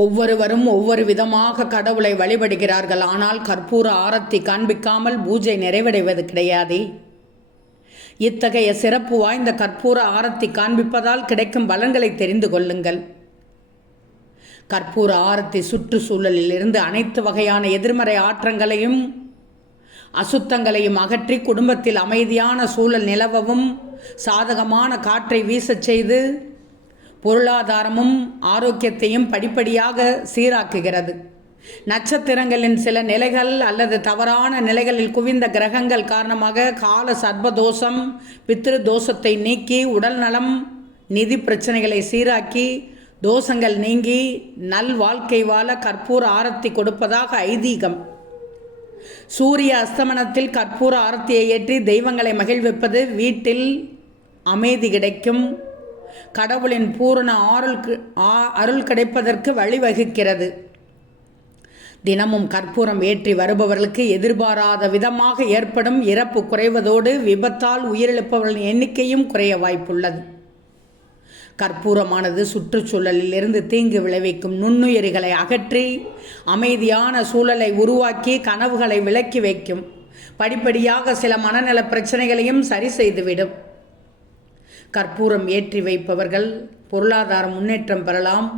ஒவ்வொருவரும் ஒவ்வொரு விதமாக கடவுளை வழிபடுகிறார்கள். ஆனால் கற்பூர ஆரத்தி காண்பிக்காமல் பூஜை நிறைவடைவது கிடையாதே. இத்தகைய சிறப்பு வாய்ந்த கற்பூர ஆரத்தி காண்பிப்பதால் கிடைக்கும் பலன்களை தெரிந்து கொள்ளுங்கள். கற்பூர ஆரத்தி சுற்றுச்சூழலில் இருந்து அனைத்து வகையான எதிர்மறை ஆற்றங்களையும் அசுத்தங்களையும் அகற்றி குடும்பத்தில் அமைதியான சூழல் நிலவவும் சாதகமான காற்றை வீசச் செய்து பொருளாதாரமும் ஆரோக்கியத்தையும் படிப்படியாக சீராக்குகிறது. நட்சத்திரங்களின் சில நிலைகள் அல்லது தவறான நிலைகளில் குவிந்த கிரகங்கள் காரணமாக கால சர்ப்பதோஷம் பித்ரு தோஷத்தை நீக்கி உடல் நலம் நிதி பிரச்சனைகளை சீராக்கி தோஷங்கள் நீங்கி நல் வாழ்க்கை வாழ கற்பூர ஆரத்தி கொடுப்பதாக ஐதீகம். சூரிய அஸ்தமனத்தில் கற்பூர ஆரத்தியை ஏற்றி தெய்வங்களை மகிழ்விப்பது வீட்டில் அமைதி கிடைக்கும், கடவுளின் பூரண அருள் கிடைப்பதற்கு வழிவகுக்கிறது. தினமும் கற்பூரம் ஏற்றி வருபவர்களுக்கு எதிர்பாராத விதமாக ஏற்படும் இறப்பு குறைவதோடு விபத்தால் உயிரிழப்பவர்களின் எண்ணிக்கையும் குறைய வாய்ப்புள்ளது. கற்பூரமானது சுற்றுச்சூழலில் இருந்து தீங்கு விளைவிக்கும் நுண்ணுயிரிகளை அகற்றி அமைதியான சூழலை உருவாக்கி கனவுகளை விலக்கி வைக்கும். படிப்படியாக சில மனநல பிரச்சனைகளையும் சரி செய்துவிடும். கற்பூரம் ஏற்றி வைப்பவர்கள் பொருளாதார முன்னேற்றம் பெறலாம்.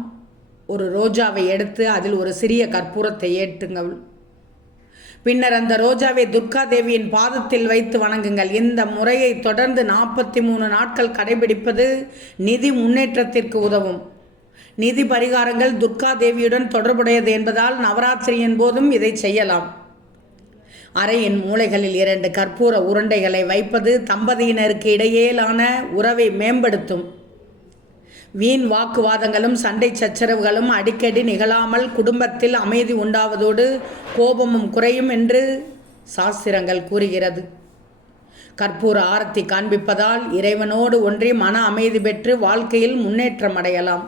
ஒரு ரோஜாவை எடுத்து அதில் ஒரு சிறிய கற்பூரத்தை ஏற்றுங்கள். பின்னர் அந்த ரோஜாவை துர்கா தேவியின் பாதத்தில் வைத்து வணங்குங்கள். இந்த முறையை தொடர்ந்து 43 நாட்கள் கடைபிடிப்பது நிதி முன்னேற்றத்திற்கு உதவும். நிதி பரிகாரங்கள் துர்கா தேவியுடன் தொடர்புடையது என்பதால் நவராத்திரியின் போதும் இதை செய்யலாம். அறையின் மூலைகளில் 2 கற்பூர உருண்டைகளை வைப்பது தம்பதியினருக்கு இடையேயான உறவை மேம்படுத்தும். வீண் வாக்குவாதங்களும் சண்டை சச்சரவுகளும் அடிக்கடி நிகழாமல் குடும்பத்தில் அமைதி உண்டாவதோடு கோபமும் குறையும் என்று சாஸ்திரங்கள் கூறுகிறது. கற்பூர ஆரத்தி காண்பிப்பதால் இறைவனோடு ஒன்றி மன அமைதி பெற்று வாழ்க்கையில் முன்னேற்றம் அடையலாம்.